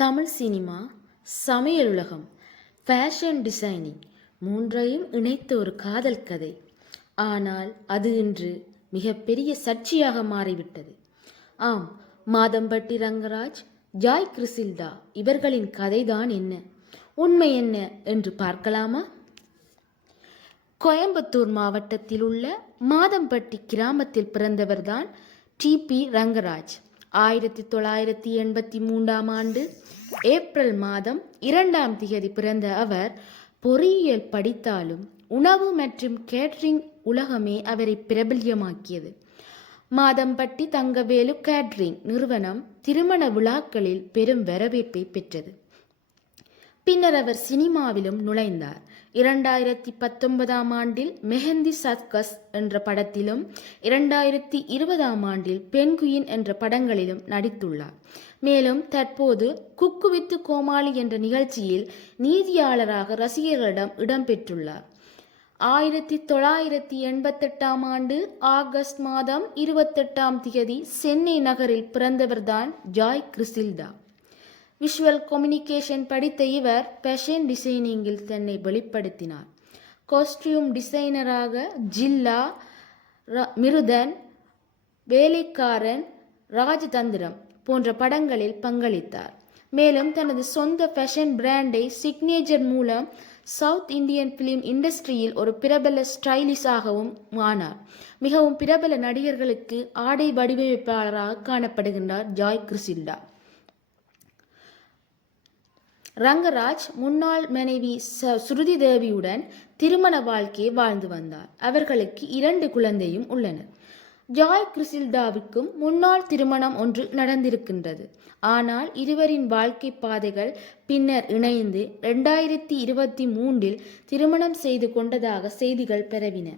Tamil cinema சமையலுலகம் fashion designing மூன்றையும் இணைத்த ஒரு காதல் கதை. ஆனால் அது இன்று மிகப்பெரிய சர்ச்சையாக மாறிவிட்டது. ஆம் மாதம்பட்டி ரங்கராஜ் ஜாய் கிறிசில்டா இவர்களின் கதைதான் என்ன? உண்மை என்ன என்று பார்க்கலாமா? கோயம்புத்தூர் மாவட்டத்தில் உள்ள மாதம்பட்டி கிராமத்தில் பிறந்தவர்தான் டிபி ரங்கராஜ். ஆயிரத்தி தொள்ளாயிரத்தி எண்பத்தி மூன்றாம் ஆண்டு ஏப்ரல் மாதம் இரண்டாம் திகதி பிறந்த அவர் பொறியியல் படித்தாலும் உணவு மற்றும் கேட்ரிங் உலகமே அவரை பிரபல்யமாக்கியது. மாதம்பட்டி தங்கவேலு கேட்ரிங் நிறுவனம் திருமண விழாக்களில் பெரும் வரவேற்பை பெற்றது. பின்னர் அவர் சினிமாவிலும் நுழைந்தார். இரண்டாயிரத்தி பத்தொன்பதாம் ஆண்டில் மெஹந்தி சர்க்கஸ் என்ற படத்திலும் இரண்டாயிரத்தி இருபதாம் ஆண்டில் பெண்குயின் என்ற படங்களிலும் நடித்துள்ளார். மேலும் தற்போது குக்கு வித்து கோமாளி என்ற நிகழ்ச்சியில் நீதியாளராக ரசிகர்களிடம் இடம்பெற்றுள்ளார். ஆயிரத்தி தொள்ளாயிரத்தி எண்பத்தெட்டாம் ஆண்டு ஆகஸ்ட் மாதம் இருபத்தெட்டாம் திகதி சென்னை நகரில் பிறந்தவர்தான் ஜாய் கிறிசில்டா விஷுவல் கம்யூனிகேஷன் படித்த இவர் ஃபேஷன் டிசைனிங்கில் தன்னை வெளிப்படுத்தினார். காஸ்டியூம் டிசைனராக ஜில்லா மிருதன் வேலைக்காரன் ராஜதந்திரம் போன்ற படங்களில் பங்களித்தார். மேலும் தனது சொந்த ஃபேஷன் பிராண்டை சிக்னேச்சர் மூலம் சவுத் இந்தியன் ஃபிலிம் இண்டஸ்ட்ரியில் ஒரு பிரபல ஸ்டைலிஷாகவும் ஆனார். மிகவும் பிரபல நடிகர்களுக்கு ஆடை வடிவமைப்பாளராக காணப்படுகின்றார் ஜாய் கிறிசில்டா ரங்கராஜ் முன்னாள் மனைவி ச ஸ்ருதி தேவியுடன் திருமண வாழ்க்கையை வாழ்ந்து வந்தார். அவர்களுக்கு இரண்டு குழந்தையும் உள்ளனர் ஜாய் கிறிசில்டாவுக்கும் முன்னாள் திருமணம் ஒன்று நடந்திருக்கின்றது. ஆனால் இருவரின் வாழ்க்கை பாதைகள் பின்னர் இணைந்து ரெண்டாயிரத்தி இருபத்தி மூன்றில் திருமணம் செய்து கொண்டதாக செய்திகள் பரவின.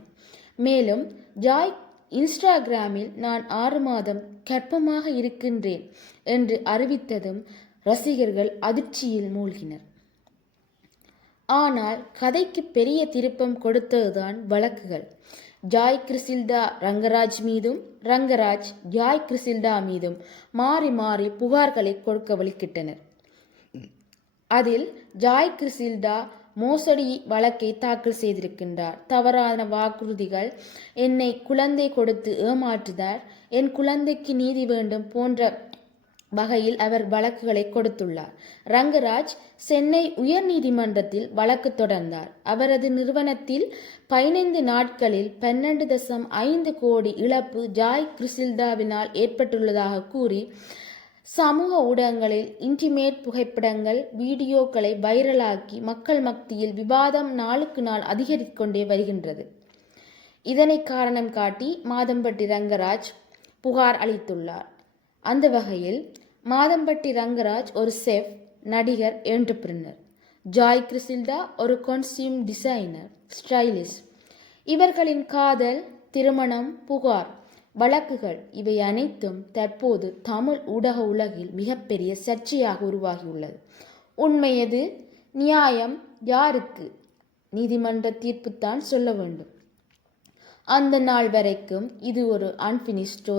மேலும் ஜாய் இன்ஸ்டாகிராமில் நான் ஆறு மாதம் கர்ப்பமாக இருக்கின்றேன் என்று அறிவித்ததும் ரசிகர்கள் அதிர்ச்சியில் மூழ்கினர். ஆனால் கதைக்கு பெரிய திருப்பம் கொடுத்ததுதான் வழக்குகள். ஜாய் கிறிசில்டா ரங்கராஜ் மீதும் ரங்கராஜ் ஜாய் கிறிசில்டா மீதும் மாறி மாறி புகார்களை கொடுக்க வலிக்கிட்டனர் அதில் ஜாய் கிறிசில்டா மோசடி வழக்கை தாக்கல் செய்திருக்கின்றார். தவறான வாக்குறுதிகள் என்னை குழந்தை கொடுத்து ஏமாற்றுதார். என் குழந்தைக்கு நீதி வேண்டும் போன்ற வகையில் அவர் வழக்குகளை கொடுத்துள்ளார். ரங்கராஜ் சென்னை உயர்நீதிமன்றத்தில் வழக்கு தொடர்ந்தார். அவரது நிறுவனத்தில் பதினைந்து நாட்களில் பன்னெண்டு தசம் ஐந்து கோடி இழப்பு ஜாய் கிறிசில்தாவினால் ஏற்பட்டுள்ளதாக கூறி சமூக ஊடகங்களில் இன்டிமேட் புகைப்படங்கள் வீடியோக்களை வைரலாக்கி மக்கள் மத்தியில் விவாதம் நாளுக்கு நாள் அதிகரித்துக் கொண்டே வருகின்றது. இதனை காரணம் காட்டி மாதம்பட்டி ரங்கராஜ் புகார் அளித்துள்ளார். அந்த வகையில் மாதம்பட்டி ரங்கராஜ் ஒரு செஃப் நடிகர் என்டர்பிரினர் ஜாய் கிறிசில்டா ஒரு கன்சியூம் டிசைனர் ஸ்டைலிஸ்ட் இவர்களின் காதல் திருமணம் புகார் வழக்குகள் இவை அனைத்தும் தற்போது தமிழ் ஊடக உலகில் மிகப்பெரிய சர்ச்சையாக உருவாகியுள்ளது. உண்மை எது? நியாயம் யாருக்கு? நீதிமன்ற தீர்ப்புத்தான் சொல்ல வேண்டும். அந்த நாள் வரைக்கும் இது ஒரு அன்பினிஷ் ஸ்டோரி